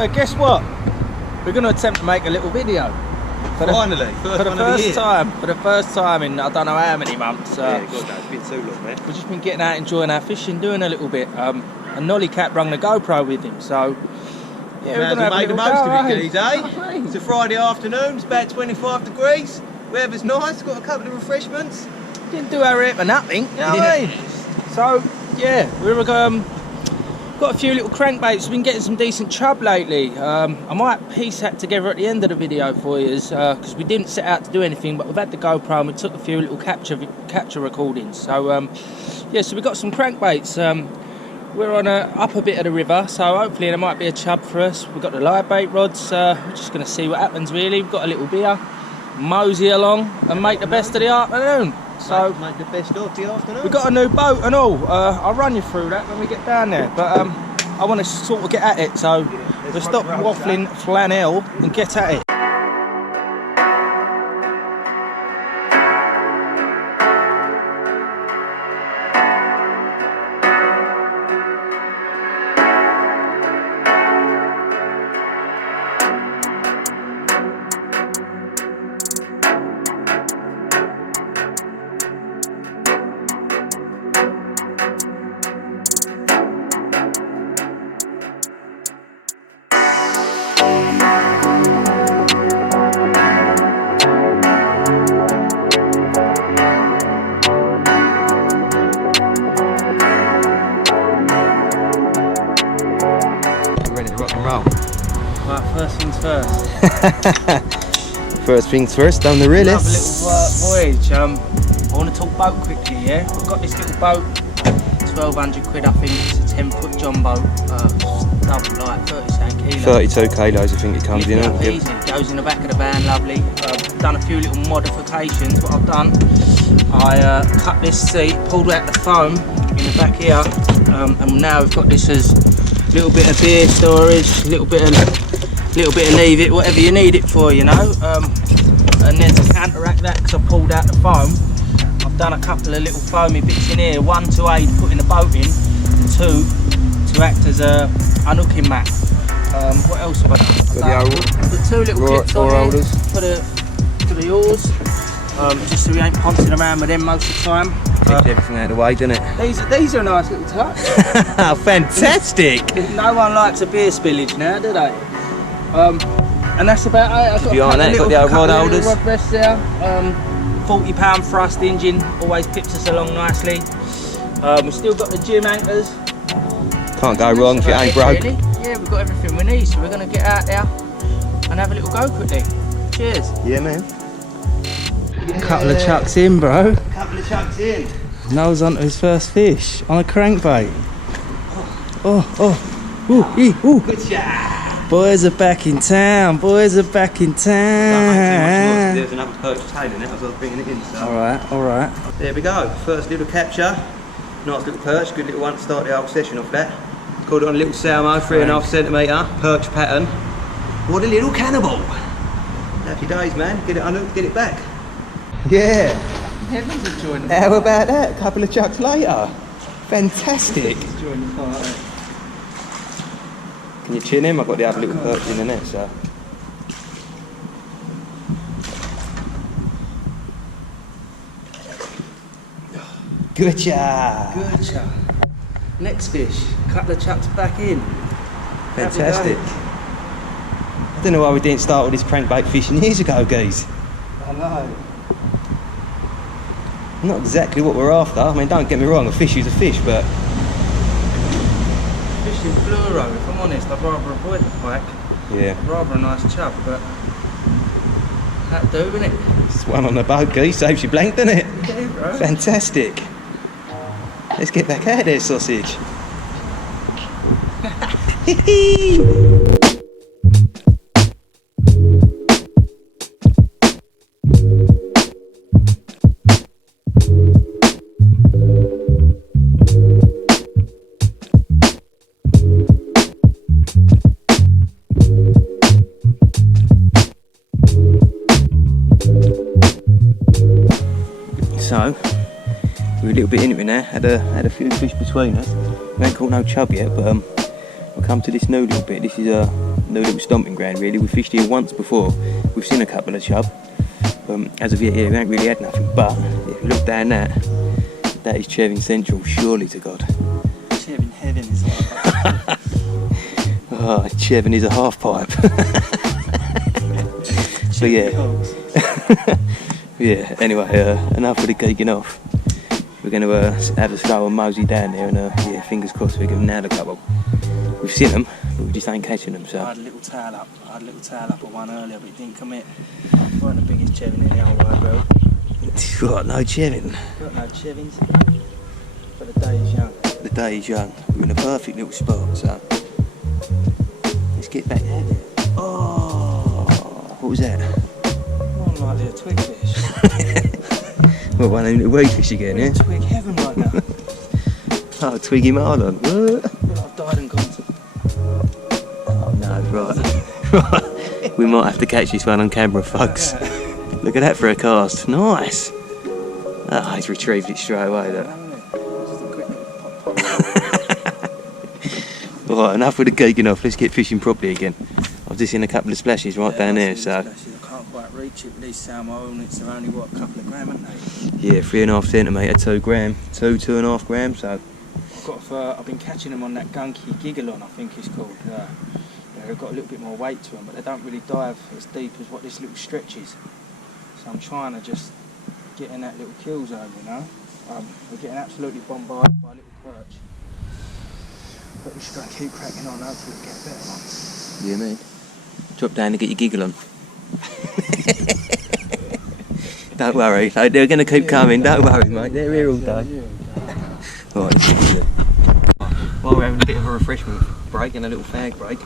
Well, guess what? We're going to attempt to make a little video. Finally, for the first time in I don't know how many months. Yeah, God, no, it's been too long, man. We've just been getting out, enjoying our fishing, doing a little bit. And Nolly Cat brung the GoPro with him, so yeah, we're gonna make the most of it these days. Right. It's a Friday afternoon. It's about 25 degrees. Weather's nice. Got a couple of refreshments. Didn't do our hair for nothing, you know what I mean? So yeah, we've got a few little crankbaits. We've been getting some decent chub lately. I might piece that together at the end of the video for you, because we didn't set out to do anything, but we've had the GoPro and we took a few little capture recordings. So yeah, so we got some crankbaits. We're on a upper bit of the river, so hopefully there might be a chub for us. We've got the live bait rods. We're just going to see what happens really. We've got a little beer, mosey along and make the best of the afternoon. So make the best of the afternoon. we've got a new boat and all. I'll run you through that when we get down there, but I want to sort of get at it, so we'll stop waffling flannel and get at it. Right, first things first. First things first, down the realist. Have a little voyage. I want to talk boat quickly, yeah? I've got this little boat, 1,200 quid, I think. It's a 10-foot John boat. Double light, 37 kilos. 32 kilos, I think it comes in. Easy, it goes in the back of the van, lovely. I've done a few little modifications. What I've done, I cut this seat, pulled out the foam in the back here, and now we've got this as a little bit of beer storage, little bit of leave it, whatever you need it for, you know. And then to counteract that, because I pulled out the foam, I've done a couple of little foamy bits in here. One to aid putting the boat in, and two to act as a unhooking mat. What else have I done? The two little clips on here for the oars, just so we ain't pouncing around with them most of the time. Keeps everything out of the way, doesn't it? These are a nice little touch. Fantastic! No one likes a beer spillage now, do they? And that's about it. I've got the old rod holders. Rod rests there. 40-pound thrust engine, always pips us along nicely. We've still got the gym anchors. Can't go wrong if it ain't broke. Really. Yeah, we've got everything we need, so we're going to get out there and have a little go quickly. Cheers. Yeah, man. Yeah. Couple of chucks in, bro. Couple of chucks in. Noel's onto his first fish on a crankbait. Ooh. Good shot. Boys are back in town. Boys are back in town. There's another perch tail in it as I was bringing it in. So. All right. There we go. First little capture. Nice little perch. Good little one to start the whole session off that. Caught it on a little salmo, 3.5 centimetre perch pattern. What a little cannibal. Happy days, man. Get it unhooked, get it back. Yeah. Heavens are joining. How about that? A couple of chucks later. Fantastic. Join the party. Can you chin him? I've got the other little perch in the net, so. Good job. Good job. Next fish. Couple of chucks back in. Fantastic. I don't know why we didn't start with this crankbait fishing years ago, guys. I know. Not exactly what we're after. I mean, don't get me wrong, a fish is a fish, but... Fishing fluoro, if I'm honest, I'd rather avoid the pike. Yeah. I'd rather a nice chub, but... That'd do, innit? It's one on the boat, guys. Saves you blank, doesn't it? Yeah, bro. Fantastic. Let's get back out there, sausage. So, we're a little bit into it now. Had a few fish between us. We ain't caught no chub yet, but we'll come to this new little bit. This is no little stomping ground really. We fished here once before. We've seen a couple of chub. As of yet, yeah, we ain't really had nothing. But if you look down that is Chevin Central, surely to God. Chevin heaven is like Oh, Chevin is a half pipe. So yeah. Yeah, anyway, enough of the geeking off. We're going to have a slow and mosey down there and yeah, fingers crossed we can nail a couple. We've seen them, but we just ain't catching them, so. I had a little tail up. At one earlier, but it didn't commit. Weren't the biggest Chevin in the whole wide world. Got no Chevin. Got no Chevins. But the day is young. The day is young. We're in a perfect little spot, so. Let's get back there. Oh, what was that? More than likely a twig fish. What, one of them weed fish again, yeah? Twig heaven right now. Oh, Twiggy Marlon. I've died and gone to. Oh no, right. We might have to catch this one on camera, folks. Look at that for a cast. Nice. Oh, he's retrieved it straight away, look. Alright, enough with the geeking off. Let's get fishing properly again. I've just seen a couple of splashes right down there, so. I can't quite reach it with these salmon units. They're only, what, a couple of gram, aren't they? Yeah, 3.5 centimetre, 2 gram. 2.5 grams, so. I've been catching them on that gunky Gigalon, I think it's called. They've got a little bit more weight to them, but they don't really dive as deep as what this little stretch is. So I'm trying to just get in that little kill zone, you know. We're getting absolutely bombarded by little perch. But we should go and keep cracking on, hopefully we'll get better ones. Yeah, mate. Drop down and get your giggle on. Don't worry, they're going to keep coming, don't worry, mate. They're here all day. Right, let's get it. While we're having a bit of a refreshment break and a little fag break, I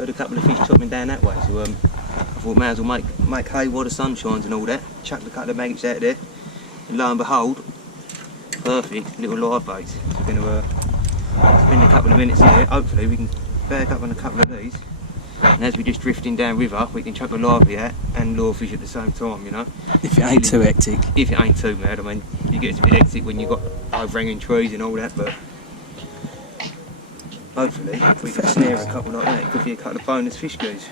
heard a couple of fish chopping down that way, so I thought may as well make hay while the sun shines and all that. Chucked a couple of maggots out there, and lo and behold, perfect little live bait. We're going to spend a couple of minutes here. Hopefully we can bag up on a couple of these, and as we're just drifting down river, we can chuck a lively out and lure fish at the same time, you know. If it ain't too hectic. If it ain't too mad, I mean, you get a bit hectic when you've got overhanging trees and all that, but hopefully if we can snare a couple like that, it could be a couple of bonus fish goes.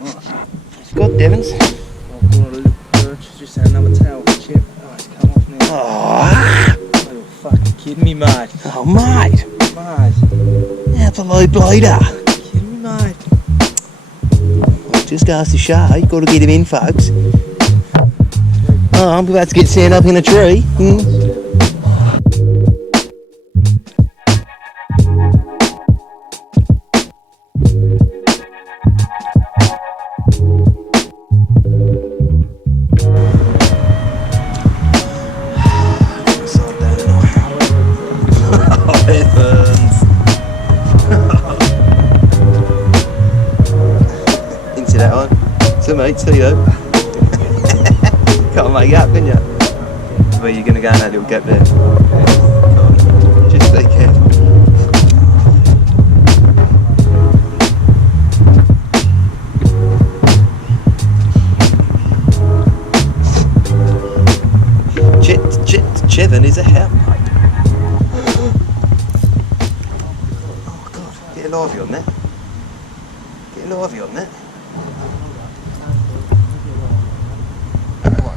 Right. Scott Devons. I've got a little perch, just had another tail chip. Oh, it's come off now. Oh, You're fucking kidding me, mate. oh mate, Mate. absolute bleeder. Kidding me, mate. Just goes to show, you've got to get him in, folks. Oh, I'm about to get sand up in a tree. That one. To me, to you. Can't make it up, can you? But you're going to go in that little gap there. Just be careful. Chevin is a hell, mate. Oh God, get a lively on that. Get a lively on that.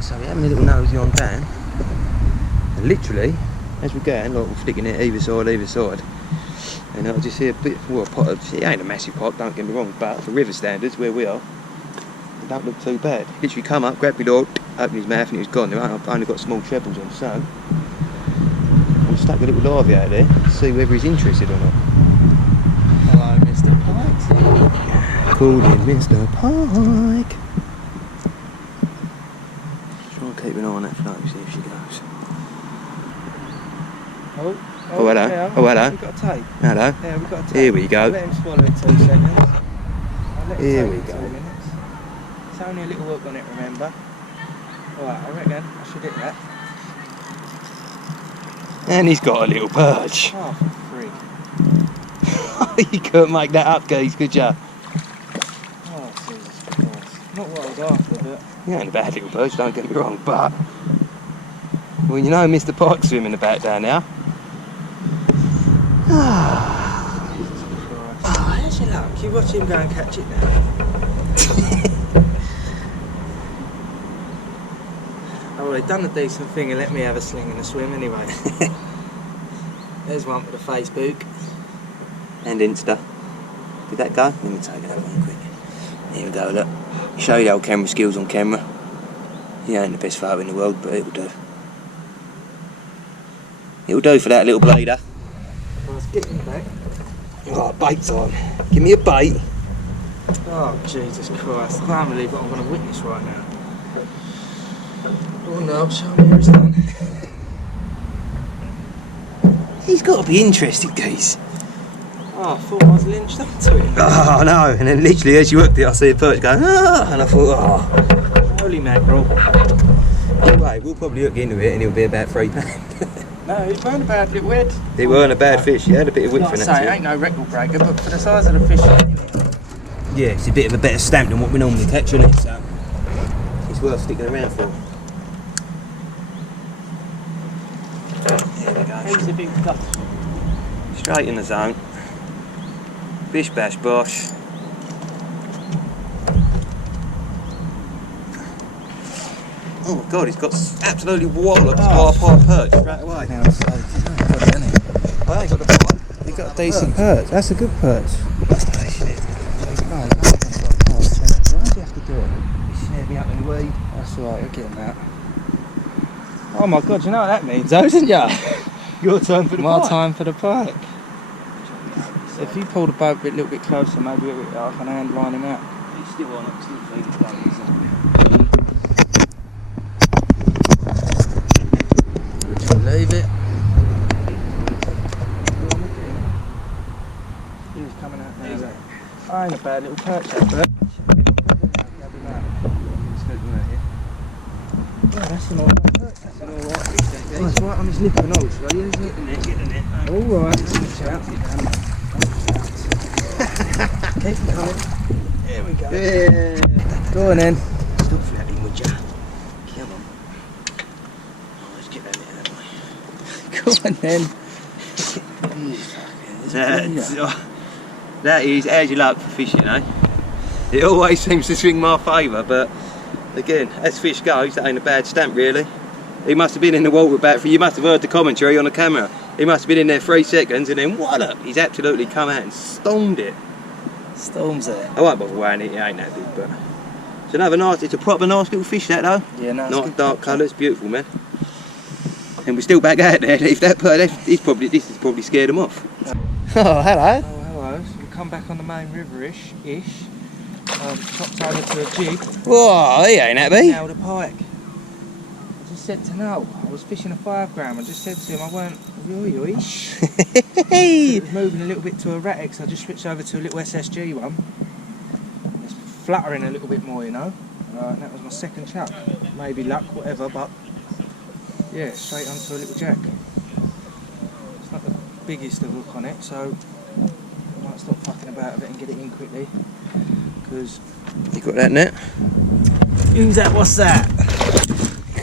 So we're having a little nosy on down, and literally, as we're going, like we're flicking it either side, and I just see a bit, well, a pot of, it ain't a massive pot, don't get me wrong, but for river standards, where we are, it don't look too bad. Literally come up, grab my lord, open his mouth and he was gone. I've only got small trebles on, so I'll stuck a little lively out there to see whether he's interested or not. Hello, Mr. Pike. Called in Mr. Pike. Keep an eye on that float, see if she goes. Oh, hello. Yeah, Oh, hello. We've got a tape. Hello. Yeah, we've got a tape. Here we go. Let him swallow it 2 seconds. I'll let him Here take we it go. 2 minutes. It's only a little hook on it, remember? Alright, I reckon I should hit that. And he's got a little perch. Oh, for freak. You couldn't make that up, geez, could ya? Oh, Jesus Christ. Not what I was after, but... You ain't a bad little perch, don't get me wrong, but... Well, you know Mr. Pike's swimming about down now. Oh, how's your luck? you watch him go and catch it now. Oh, well, they've done a decent thing and let me have a sling and a swim anyway. There's one for the Facebook. And Insta. Did that go? Let me take that one quick. Here we go, look. Show you the old camera skills on camera. He ain't the best photo in the world, but it'll do. It'll do for that little blader. Well, let's get him back. Oh, bait time. Give me a bait. Oh, Jesus Christ. I can't believe what I'm going to witness right now. Oh no, show me where it's done. He's got to be interested, geez. Oh, I thought I was lynched up to it. Oh, no. And then literally as you hooked it, I see a perch going, ah, and I thought, oh. Holy mackerel. Anyway, we'll probably hook into it and it'll be about £3. No, it weren't a bad little head. It weren't a bad fish, you had a bit of width Like in I that say, it too. ain't no record breaker, but for the size of the fish, Yeah, it's a bit of a better stamp than what we normally catch, isn't it? So it's worth sticking around for. There we go. he's a big cut. Straight in the zone. Bish bash bosh. Oh my god, he's got absolutely walloped half perch straight away. Now, so, I ain't got the bite. you got a decent perch. That's a good perch. That's station it. Why do you have to do it? He snared me up in the weed. That's alright, you're getting that. Oh my god, you know what that means though, don't you? Your turn for the My bite. time for the pike. So if you pull the boat a little bit closer, maybe I can hand line him out. He's still on it, still feeding the Leave it. He was coming out there. Exactly. I ain't a bad little perch that bird. Oh, that's an alright perch. That's an alright fish. Oh, it's right on his lip and all, so yeah, isn't it? Get the net. Alright, switch out. Keep him coming. There we go. Yeah. Go on then. Stop flapping, would ya? Come on. Oh, let's get that net out of the way. Go on then. That is, how's your luck for fishing, eh? It always seems to swing my favour, but again, as fish goes, that ain't a bad stamp really. He must have been in the water about, you must have heard the commentary on the camera. He must have been in there 3 seconds and then wallop, he's absolutely come out and stormed it. Storms there. I won't bother weighing it, it ain't that big, but it's another nice, it's a proper nice little fish that though. Yeah, no, it's Nice good dark perch. colours, beautiful man. And we're still back out there. If that this has probably scared him off. Oh, hello. Oh, hello. So we come back on the main river-ish. Chopped over to a jig. Whoa, he ain't happy. Nailed a pike. I just said to Noel, I was fishing a 5 gram. I just said to him, I weren't, oi. It was moving a little bit to a Ratix. I just switched over to a little SSG one. It's fluttering a little bit more, you know. And that was my second chuck. Maybe luck, whatever, but yeah, straight onto a little jack. It's not the biggest of hook on it, so I might stop fucking about with it and get it in quickly. Because You got that net? who's that? What's that?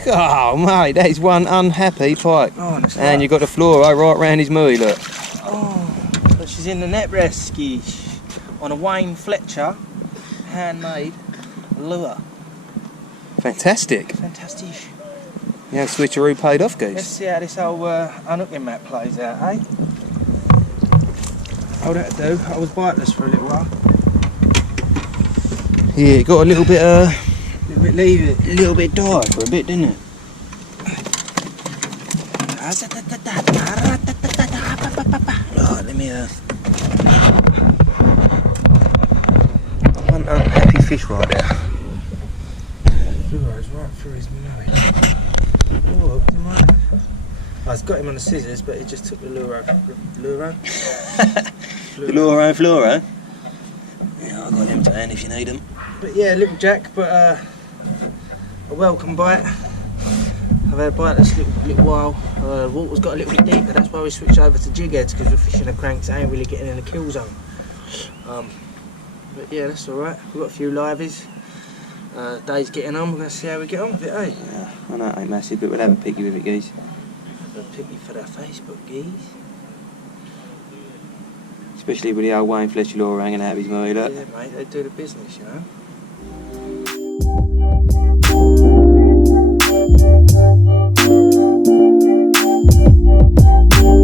Oh mate, that is one unhappy pike. Oh, and, And you got the fluoro right round his mooey, look. oh, but she's in the net rescue on a Wayne Fletcher handmade lure. Fantastic. Fantastic. Yeah, switcheroo paid off, Let's geese. see how this whole unhooking map plays out, eh? Oh, that'll do. I was biteless for a little while. Yeah, it got a little bit Leave it. a little bit dry for a bit, didn't it? Right, let me one unhappy fish right there. Fluoro's right through his nose. Oh, I've got him on the scissors, but he just took the lure. Fluoro and fluoro. Yeah, I've got them to hand if you need them. But yeah, little jack, but a welcome bite. I've had a bite this little while. The water's got a little bit deeper, that's why we switched over to jig heads, because we're fishing the cranks, I ain't really getting in the kill zone. But yeah, that's alright. We've got a few liveys. Day's getting on, we're going to see how we get on with it, eh? Yeah, I know it ain't massive, but we'll have a picky with it, geese. Have a picky for that Facebook, geese. Especially with the old Wayne Fletcher Law hanging out of his money, look. Yeah, mate, they do the business, you know.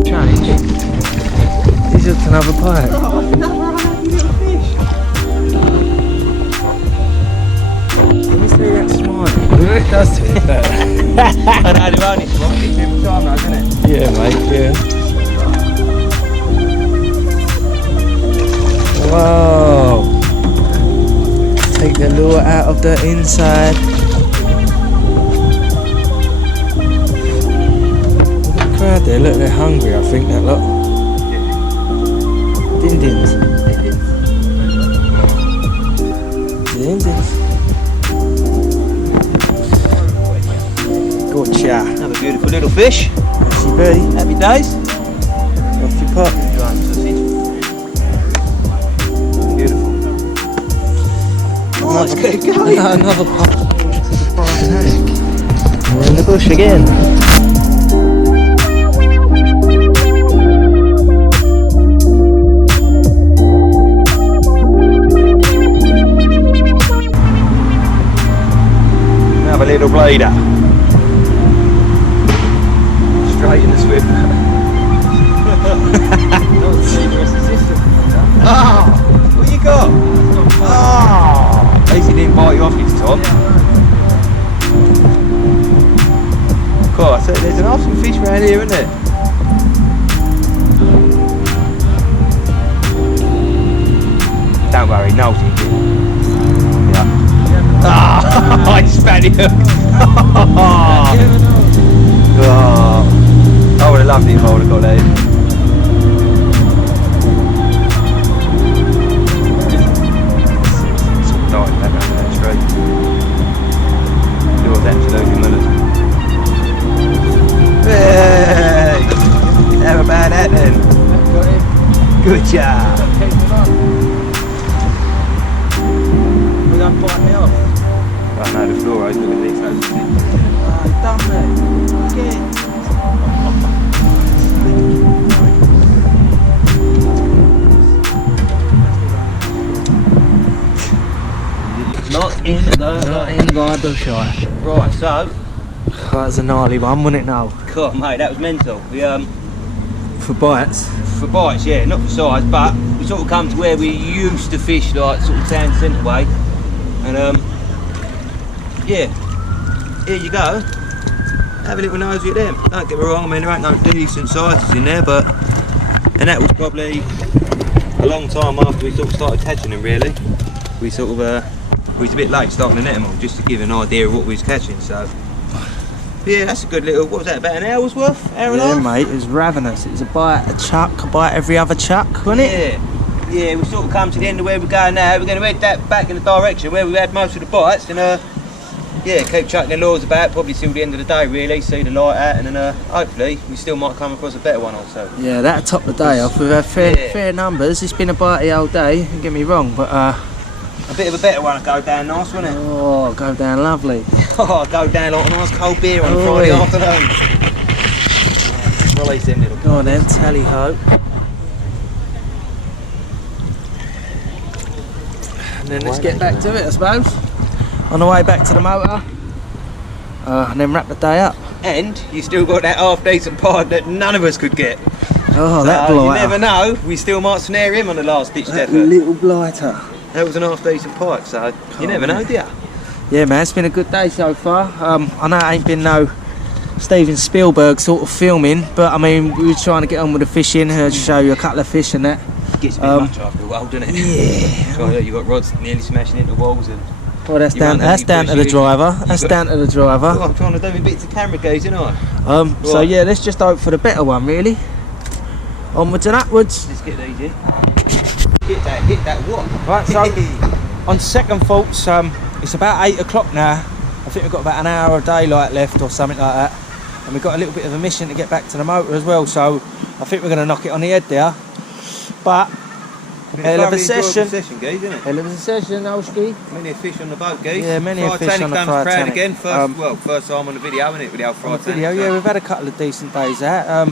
Change. He's just another pike. Oh, another little fish. Let me see that smile. It does to me. I know they're only small, it's every time though, isn't it? Yeah, mate, yeah. Whoa. Take the lure out of the inside. Look at the crowd there, look, they're hungry, I think, that lot. Dindins. Dindins. Gotcha. Another beautiful little fish. Yes, you be. Happy days. Off your pot. Beautiful. Oh, let's get it going. No, another pot. We're in the bush again. Another little blader. Straight in the swim. Oh, what you got? Oh, at least he didn't bite you off his top. Cool, I said there's an awesome fish around here, isn't there? Don't worry, Noel's in here. Yeah. Ah, I spat it. Oh, I would have loved it if I would have got that in. Sort of diving back under that straight. It was absolutely millers. Hey! How about that then? Good job. We don't bite me off. Right now the fluoro's looking these days. Done that. Again. Not in the shot. Right, so, That was a gnarly one, wasn't it now? God mate, that was mental. We For bites. for bites, yeah, not for size, but we sort of come to where we used to fish, like sort of town centre way, and yeah, here you go. Have a little nosy at them. Don't get me wrong, I mean there ain't no decent sizes in there, but and that was probably a long time after we sort of started catching them. Really, we sort of we was a bit late starting to net them all, just to give an idea of what we was catching. So. Yeah, that's a good little, what was that, about an hour's worth? Hour and a Yeah, half? mate, it was ravenous. It was a bite a chuck, a bite every other chuck, wasn't it? Yeah. Yeah, we sort of come to the end of where we're going now. We're going to head that back in the direction where we had most of the bites and yeah, keep chucking the lures about, probably till the end of the day really, see the light out, and then hopefully we still might come across a better one also. Yeah, that'll top the day off. We've had fair numbers. It's been a bitey old day, don't get me wrong, but A bit of a better one to go down nice, wouldn't it? oh, go down lovely. Oh, go down like a nice cold beer on a Oi. Friday afternoon. Release them little. Go on then, tally ho. And then let's get back to it, I suppose. On the way back to the motor, and then wrap the day up. And you still got that half decent pike that none of us could get. Oh, that So you blighter. never know, we still might snare him on the last ditch That effort. little blighter. That was an half decent pike, so you never know, do you? Yeah, man, it's been a good day so far. I know it ain't been no Steven Spielberg sort of filming, but I mean, we were trying to get on with the fishing, show you a couple of fish and that. Gets a bit much after a while, doesn't it? Yeah. So you got rods nearly smashing into walls and. Well, that's You down. won't let That's me down push to the you. driver. You That's got- down to the Oh, driver. I'm trying to do my bits of camera gaze, you know. So Right. yeah, let's just hope for the better one, really. Onwards and upwards. Let's get these in. Hit that what? Right, so on second thoughts, it's about 8 o'clock now. I think we've got about an hour of daylight left or something like that, and we've got a little bit of a mission to get back to the motor as well. So I think we're going to knock it on the head there. But hell of a session. Session, guys, isn't it? Hell of a session, Oski. Many a fish on the boat, guys. Yeah, many a fish on the comes proud Titanic. again. First time on the video, isn't it? With the old On the Titanic. video, yeah, we've had a couple of decent days out.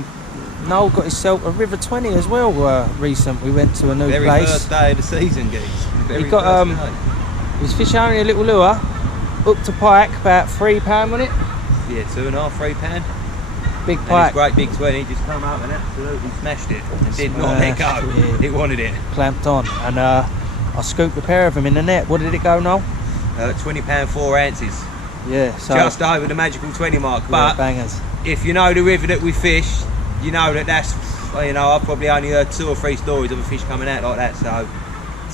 Noel got himself a River 20 as well recent. We went to a new Very place. first day of the season, geez. Very He got first day. he was fishing only a little lure, hooked a pike, about £3 on it. Yeah, £2.5, £3. Big And pike, this great big 20 just come up and absolutely smashed it and did not let go. Smashed it. It wanted it. clamped on, and I scooped a pair of them in the net. What did it go, Noel? £20, 4 ounces. Yeah, so Just over the magical 20 mark. yeah, But bangers. if you know the river that we fish, you know that's, well, you know, I've probably only heard 2 or 3 stories of a fish coming out like that. So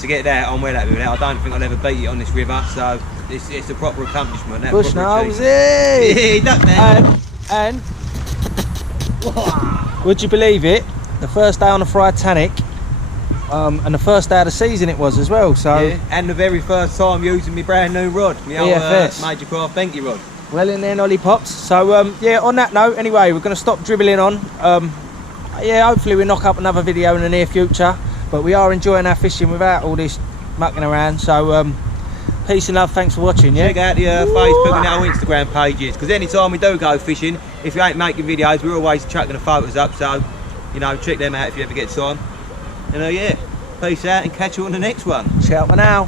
to get that, I'm well happy with that. I don't think I'll ever beat it on this river. So it's a proper accomplishment. That Bush proper Noel, achievement. hey! Yeah, duck man. And would you believe it? The first day on the Titanic, and the first day of the season it was as well. So Yeah, and the very first time using my brand new rod, my old EFS. Major Craft Benky rod. well in there, lollipops. So yeah, on that note, anyway, we're going to stop dribbling on. Yeah, hopefully we'll knock up another video in the near future. But we are enjoying our fishing without all this mucking around. So peace and love. Thanks for watching. Yeah. Check out the Facebook and our Instagram pages, because anytime we do go fishing, if you ain't making videos, we're always chucking the photos up, so you know, check them out if you ever get time. And yeah, peace out and catch you on the next one. Ciao for now.